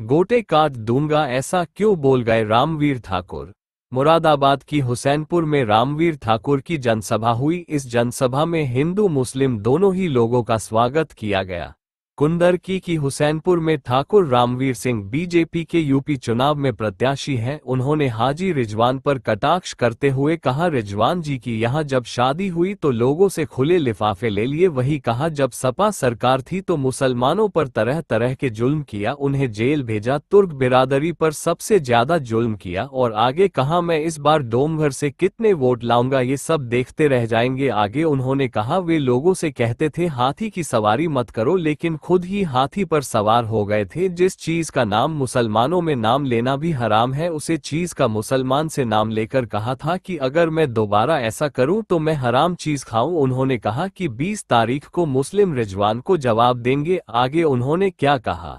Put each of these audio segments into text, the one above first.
गोटे काट दूंगा ऐसा क्यों बोल गए रामवीर ठाकुर। मुरादाबाद की हुसैनपुर में रामवीर ठाकुर की जनसभा हुई। इस जनसभा में हिंदू मुस्लिम दोनों ही लोगों का स्वागत किया गया। कुंदरकी की हुसैनपुर में ठाकुर रामवीर सिंह बीजेपी के यूपी चुनाव में प्रत्याशी हैं। उन्होंने हाजी रिजवान पर कटाक्ष करते हुए कहा, रिजवान जी की यहाँ जब शादी हुई तो लोगों से खुले लिफाफे ले लिए। वही कहा, जब सपा सरकार थी तो मुसलमानों पर तरह तरह के जुल्म किया, उन्हें जेल भेजा। तुर्क बिरादरी पर सबसे ज्यादा जुल्म किया। और आगे कहा, मैं इस बार डोमघर से कितने वोट लाऊंगा ये सब देखते रह जाएंगे। आगे उन्होंने कहा, वे लोगों से कहते थे हाथी की सवारी मत करो, लेकिन खुद ही हाथी पर सवार हो गए थे। जिस चीज का नाम मुसलमानों में नाम लेना भी हराम है, उसे चीज का मुसलमान से नाम लेकर कहा था कि अगर मैं दोबारा ऐसा करूं तो मैं हराम चीज खाऊं। उन्होंने कहा कि 20 तारीख को मुस्लिम रिजवान को जवाब देंगे। आगे उन्होंने क्या कहा,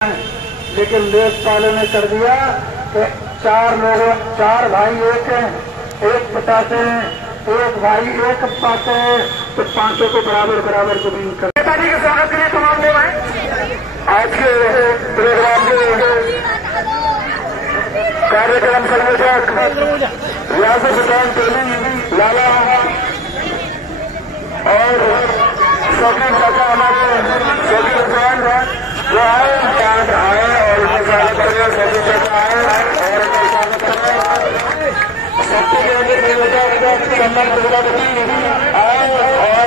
लेकिन देश वालों ने कर दिया कि 4 लोगों 4 भाई एक पिता से, एक भाई एक पाते हैं, तो 5 को बराबर बराबर जमीन कर। नेताजी के स्वागत के लिए तमाम लोग आए आज के प्रोग्राम के कार्यक्रम संयोजक रियासत हुसैन टोली लाला और शौकीन काका हमारे शौकीन हुसैन जो आए और उनका स्वागत करें। शौकीन काका आए और उनका स्वागत करें। सबसे कन्नड़ प्रजापति आए और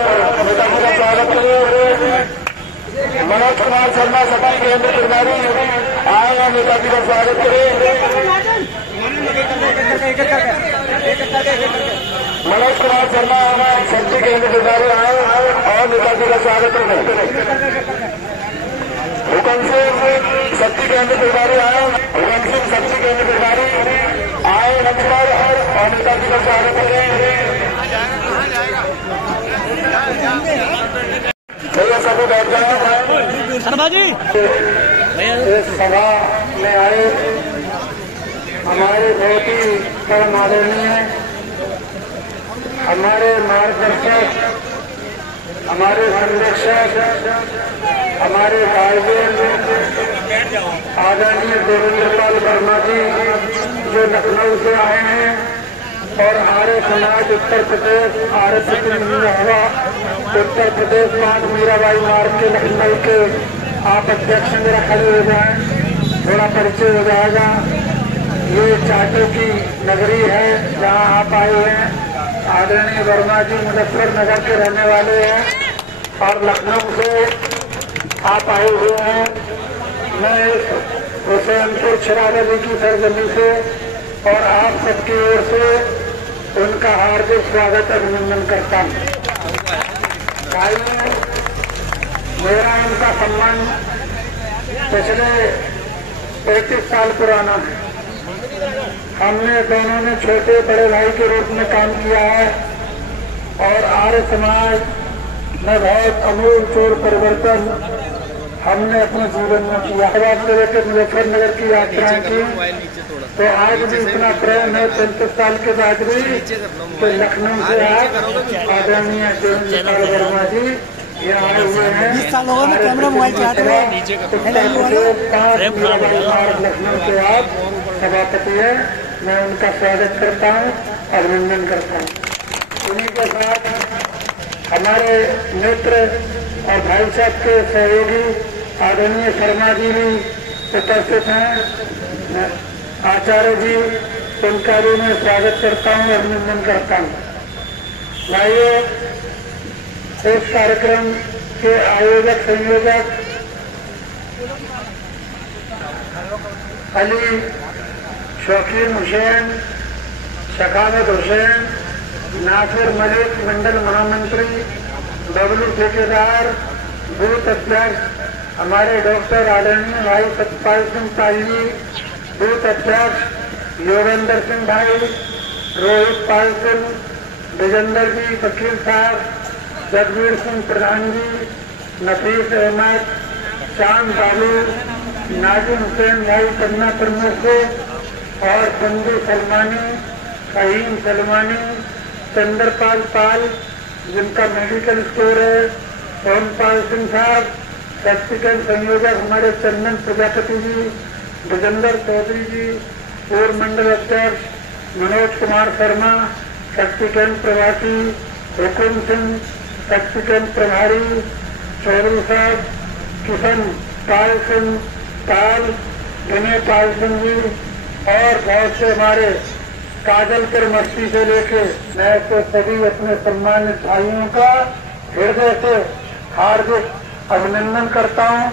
नेताजी का स्वागत करें। मनोज कुमार शर्मा सपा केंद्र प्रभारी आए और नेताजी का स्वागत करें। मनोज कुमार शर्मा शक्ति केंद्र प्रभारी आए और नेताजी का स्वागत करें। हुकम सिंह शक्ति केंद्र प्रभारी आए, हुकम सिंह शक्ति केंद्र प्रभारी आए नमस्कार और नेताजी का स्वागत करें। भैया सब बैठ जाए। इस सभा में आए हमारे बहुत ही कर्म आदरणीय हमारे मार्गदर्शक, हमारे संरक्षक, हमारे गार्जियन आदरणीय देवेंद्र पाल वर्मा जी जो लखनऊ से आए हैं और आर्य समाज उत्तर प्रदेश आर्य प्रतिनिधित्व उत्तर प्रदेश 5 मीराबाई मार्ग के लखनऊ के आप अध्यक्ष मेरा खड़े हो जाए, थोड़ा परिचय हो जाएगा। ये चाटों की नगरी है जहाँ आप आए हैं। आदरणीय वर्मा जी मुजफ्फरनगर के रहने वाले हैं और लखनऊ से आप आए हुए हैं। मैं हुसैनपुर छिरावली की सरजमी से और आप सबकी ओर से उनका हार्दिक स्वागत अभिनंदन करता हूँ। मेरा इनका संबंध पिछले 35 साल पुराना है। हमने दोनों ने छोटे बड़े भाई के रूप में काम किया है और आर्य समाज में बहुत अमूल चोर परिवर्तन हमने अपने जीवन में किया। हैदराबाद से लेकर मुजफ्फरनगर की यात्राएं की तो आज भी इतना प्रेम है 35 साल के बाद भी कि लखनऊ से आज आदरणीय देवेंद्र पाल वर्मा जी यहाँ आए हुए हैं। 20 साल हो गए कैमरा मोबाइल चलाते हुए। लखनऊ के आप सभापति है, मैं उनका स्वागत करता हूँ, अभिनंदन करता हूँ। उन्हीं के साथ हमारे मित्र और भाई साहब के सहयोगी आदरणीय शर्मा जी भी उपस्थित हैं। आचार्य जी उनका भी मैं स्वागत करता हूँ, अभिनंदन करता हूँ। भाइयों, इस कार्यक्रम के आयोजक संयोजक अली शौकीन हुसैन, शखावत हुसैन, नासिर मलिक मंडल महामंत्री, बबलू ठेकेदार, बूथ अध्यक्ष हमारे डॉक्टर आदरणीय भाई सतपाल सिंह पाली, बूथ अध्यक्ष योगेंद्र सिंह भाई, रोहित पाल सिंह, विजेंद्र जी वकील साहब, जगवीर सिंह प्रधान जी, नफीस अहमद, चांद बाबू, नाजिम हुसैन भाई पन्ना प्रमुख और बंदू सलमानी, फहीम सलमानी, चंद्रपाल पाल जिनका मेडिकल स्टोर है, ओमपाल सिंह साहब, शक्तिकेंद्र संयोजक हमारे चंदन प्रजापति जी, विजेंद्र चौधरी जी, पूर्व मंडल अध्यक्ष मनोज कुमार शर्मा, शक्तिकेंद्र प्रवासी हुकुम सिंह, शक्तिकेंद्र प्रभारी चौधरी साहब, किशन पाल सिंह पाल, विनय पाल सिंह जी और बहुत से हमारे काजलकर मस्ती से लेके मैं तो सभी अपने सम्मानित भाइयों का हृदय से हार्दिक अभिनंदन करता हूँ,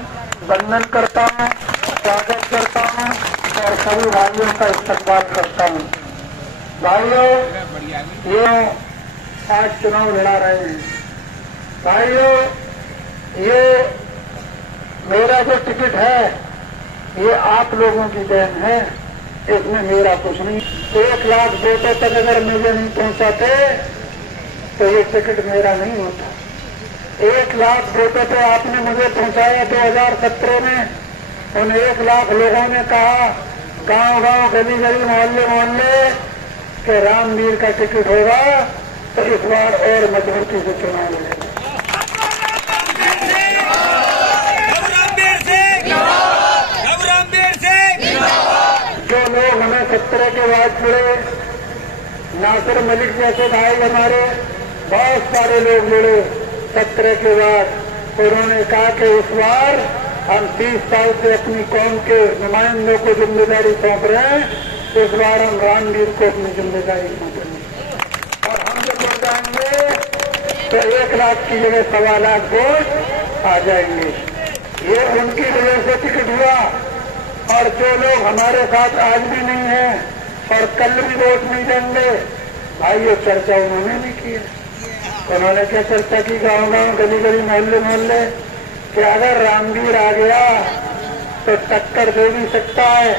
वंदन करता हूँ, स्वागत करता हूँ और सभी भाइयों का इस्तकबाल करता हूँ। भाइयों, ये आज चुनाव लड़ा रहे हैं। भाइयों, ये मेरा जो टिकट है ये आप लोगों की देन है, इसमें मेरा कुछ नहीं। 1 लाख वोटों तक अगर मुझे नहीं पहुंचाते तो ये टिकट मेरा नहीं होता। 1 लाख वोटों पे आपने मुझे पहुंचाया 2017 में। उन 1 लाख लोगों ने कहा गांव-गांव, गली-गली, मोहल्ले-मोहल्ले कि रामवीर का टिकट होगा तो इस बार और मजबूती से चुनाव लड़ेगा। जो लोग हमें 17 के बाद जुड़े, नासिर मलिक जैसे भाई हमारे बहुत सारे लोग जुड़े 17 के बाद, उन्होंने कहा कि इस बार हम 30 साल से अपनी कौम के नुमाइंदों को जिम्मेदारी सौंप रहे हैं, इस बार हम रामवीर को अपनी जिम्मेदारी सौंपेंगे और हम जब हो जाएंगे तो 1 लाख की जगह 1.25 लाख वोट आ जाएंगे। ये उनकी वजह से टिकट हुआ और जो लोग हमारे साथ आज भी नहीं हैं और कल भी वोट नहीं देंगे, भाई ये चर्चा उन्होंने नहीं की है। उन्होंने क्या चर्चा की गाँव-गाँव, गली-गली, मोहल्ले-मोहल्ले कि अगर रामवीर आ गया तो टक्कर दे भी सकता है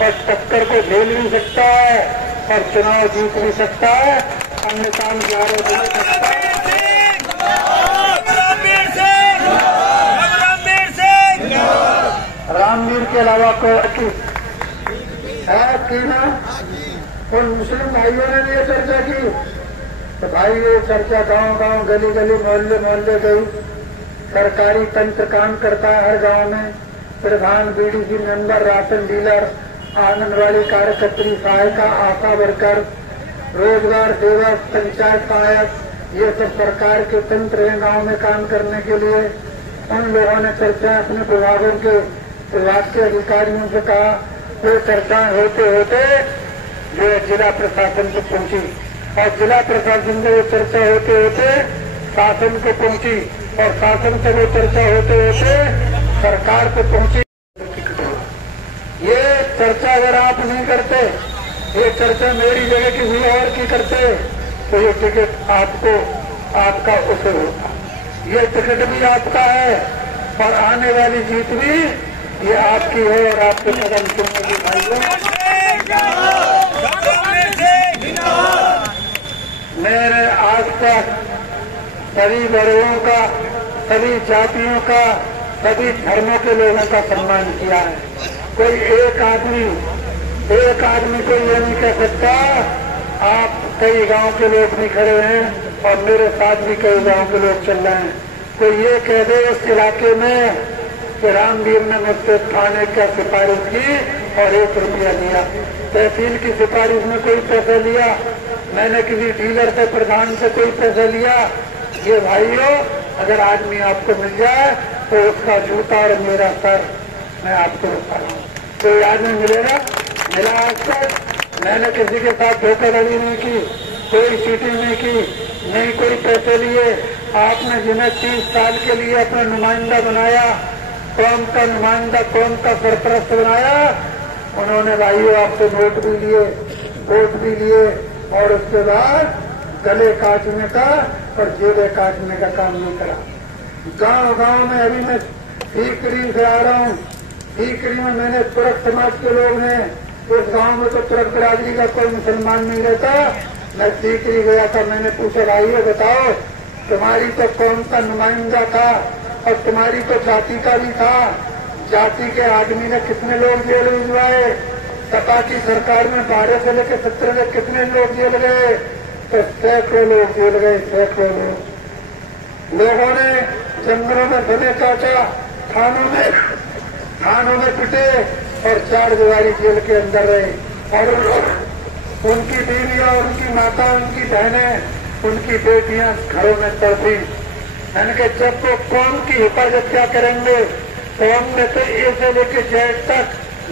और टक्कर को झेल भी सकता है और चुनाव जीत भी सकता है, अन्य काम 11 दिन सकता है। रामवीर के अलावा कोई है की ना? उन मुस्लिम भाइयों ने भी ये चर्चा की तो भाई ये चर्चा गांव-गांव, गली-गली, मोहल्ले-मोहल्ले गई। सरकारी तंत्र काम करता है हर गांव में। प्रधान, BDC member, ration dealer, anganwadi कार्यकर्त्री, सहायिका, आशा वर्कर, रोजगार सेवक, पंचायत सहायक, ये सब सरकार के तंत्र हैं गांव में काम करने के लिए। उन लोगों ने चर्चा अपने विभागों के विभाग के अधिकारियों से कहा। वो चर्चाएं होते होते जो जिला प्रशासन को पहुंची और जिला प्रशासन से वो चर्चा होते होते शासन को पहुंची और शासन से वो चर्चा होते होते सरकार को पहुंची। ये चर्चा अगर आप नहीं करते, ये चर्चा मेरी जगह की हुई और की करते तो ये टिकट आपको आपका उसे होता। ये टिकट भी आपका है और आने वाली जीत भी ये आपकी है और आपके कदम चुनेगी भाइयों। मैंने आज तक सभी वर्गों का, सभी जातियों का, सभी धर्मों के लोगों का सम्मान किया है। कोई एक आदमी कोई ये नहीं कह सकता आप कई गांव के लोग नहीं खड़े हैं और मेरे साथ भी कई गांव के लोग चल रहे हैं। कोई ये कह दे इस इलाके में कि रामवीर ने मुझसे थाने का सिफारिश की और 1 रुपया लिया, तहसील की सिफारिश में कोई पैसा लिया, मैंने किसी डीलर से, प्रधान से कोई पैसा लिया। ये भाइयों, अगर आदमी आपको मिल जाए तो उसका जूता और मेरा सर मैं आपको बता रहा हूँ। कोई आदमी मिलेगा? मिला आज तक? मैंने किसी के साथ धोखाधड़ी नहीं की, कोई चीटिंग नहीं की, नहीं कोई पैसे लिए। आपने जिन्हें 30 साल के लिए अपना नुमाइंदा बनाया, कौम का नुमाइंदा, कौम का सरपरस्त बनाया, उन्होंने भाइयों आपसे नोट भी लिए, वोट भी लिए और उसके बाद गले काटने का और जेबें काटने का काम नहीं करा। गांव-गांव में अभी मैं सीकरी से आ रहा हूँ। सीकरी में मैंने तुरक समाज के लोग हैं, इस गांव में तो तुरक बिरादरी का कोई मुसलमान नहीं रहता। मैं सीकरी गया था, मैंने पूछा भाइयों बताओ, तुम्हारी तो कौम का नुमाइंदा था और तुम्हारी तो जाति का भी था, जाति के आदमी ने कितने लोग जेल भिजवाए? सपा की सरकार में 12 से लेकर 17 तक कितने लोग जेल गए? तो सैकड़ों लोग जेल गए, सैकड़ों लोगों ने जंगलों में धने काटा, थानों में पिटे और 4 दीवारी जेल के अंदर रहे और उनकी बीवियां, उनकी माता, उनकी बहनें, उनकी बेटियां घरों में तड़पी। मैंने कहा जब वो कौम की हिफाजत क्या करेंगे? कौम में तो ए से लेके जेड तक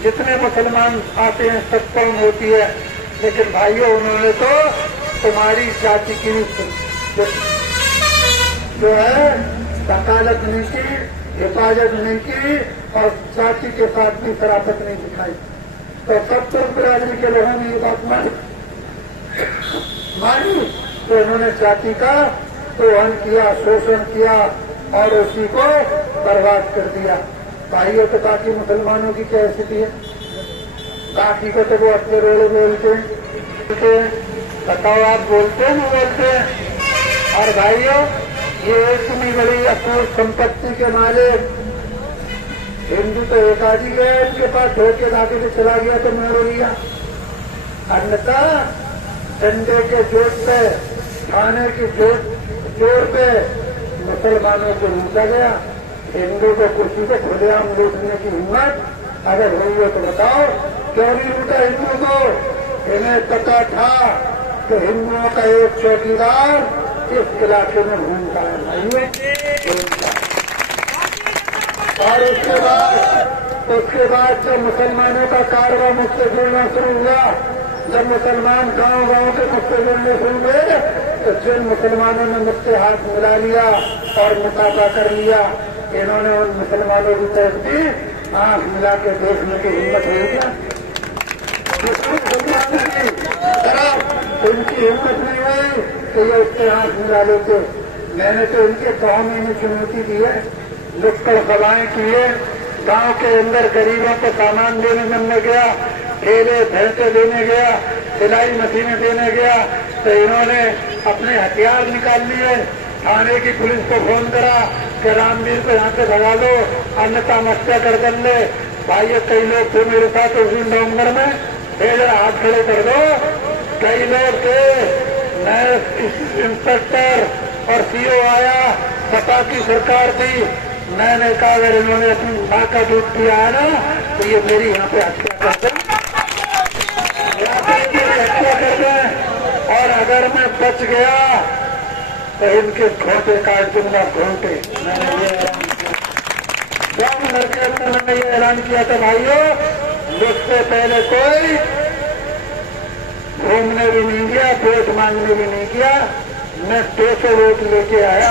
जितने मुसलमान आते हैं सब कौम होती है, लेकिन भाइयों उन्होंने तो तुम्हारी जाति की जो है वकालत नहीं की, हिफाजत नहीं की और जाति के साथ भी शराफत नहीं दिखाई। तो सब तो बिरादरी के लोगों ने ये बात मानी तो उन्होंने जाति का दोहन किया, शोषण किया और उसी को बर्बाद कर दिया। भाइयों तो बाकी मुसलमानों की क्या स्थिति है? बाकी को तो वो अपने रोड़े बोलते हैं। बताओ आप बोलते नहीं बोलते? और भाइयों ये इतनी बड़ी अपूर्व संपत्ति के मालिक हिंदू तो एक आदि गया, इनके पास धोखे धागे से चला गया तो मोड़ लिया। अन्यथा डंडे के जोर पे, थाने की जोर पे मुसलमानों को लूटा गया। हिंदू को कुर्सी को खुलेआम लूटने की हिम्मत अगर हुई हो तो बताओ क्यों नहीं लूटा हिंदू को? इन्हें पता था कि हिंदुओं का एक चौकीदार इस इलाके में घूमता है भाइयों। और उसके बाद जब मुसलमानों का कारवां मुझसे जुड़ना शुरू हुआ, जब मुसलमान गांव के मुझसे जुड़ने शुरू हुए तो जिन मुसलमानों ने मुझसे हाथ मिला लिया और मुकाबला कर लिया, इन्होंने उन मुसलमानों की तरफ भी आंख मिला के देखने की हिम्मत हुई क्या? मुसलमानों की तरफ उनकी हिम्मत नहीं हुई तो ये उससे हाथ मिला लेते। मैंने तो इनके गांव में ही चुनौती दी है, नुक्कड़ सभाएं की है। गांव के अंदर गरीबों को सामान देने में गया, ठेले भैंसे देने गया, सिलाई मशीनें देने गया तो इन्होंने अपने हथियार निकाल लिए। थाने की पुलिस को फोन करा कि रामवीर को यहाँ से भगा लो अन्यथा मस्या कर ले। भाई कई लोग थे मेरे साथ उस दिन नवंबर में, फिर हाथ खड़े कर दो। कई लोग थे, नए इंस्पेक्टर और सीओ आया, सपा की सरकार थी। मैंने कहा अगर इन्होंने अपनी मां का दूध पिया है ना तो ये मेरी यहाँ पे हत्या कर दें, हत्या कर दें। और अगर मैं बच गया तो इनके घोंटे काट दूंगा, घोंटे। मैंने ये ऐलान किया, जब लड़के अंदर मैंने ये ऐलान किया था भाइयों, मुझसे पहले कोई घूमने भी नहीं गया, वोट मांगने भी नहीं किया। मैं 200 वोट लेके आया।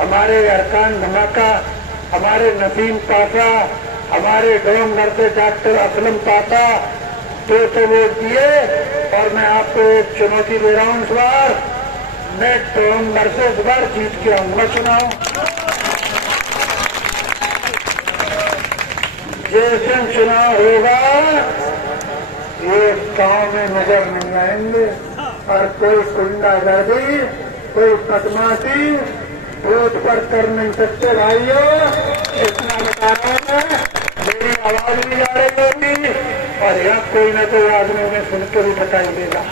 हमारे अरकान धमाका, हमारे नसीम पासा, हमारे डोम नरसे डॉक्टर असलम पासा 200 वोट दिए। और मैं आपको एक चुनौती दे रहा हूं इस बार, मैं डोम नरसे इस बार जीत के आऊंगा चुनाव। जिस दिन चुनाव होगा ये गांव में नजर नहीं आएंगे और कोई गुंडागर्दी, कोई बदमाशी बूथ पर कर नहीं सकते भाइयों। इतना बता रहा है, मेरी आवाज भी जा रही होगी और यहाँ कोई न कोई आदमी उन्हें सुन के भी बताई देगा।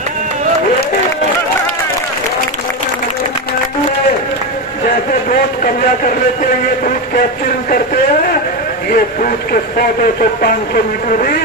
जैसे बूथ कब्जा कर लेते हैं, ये बूथ कैप्चरिंग करते हैं, ये बूथ के 100, 200, 500 मीटर भी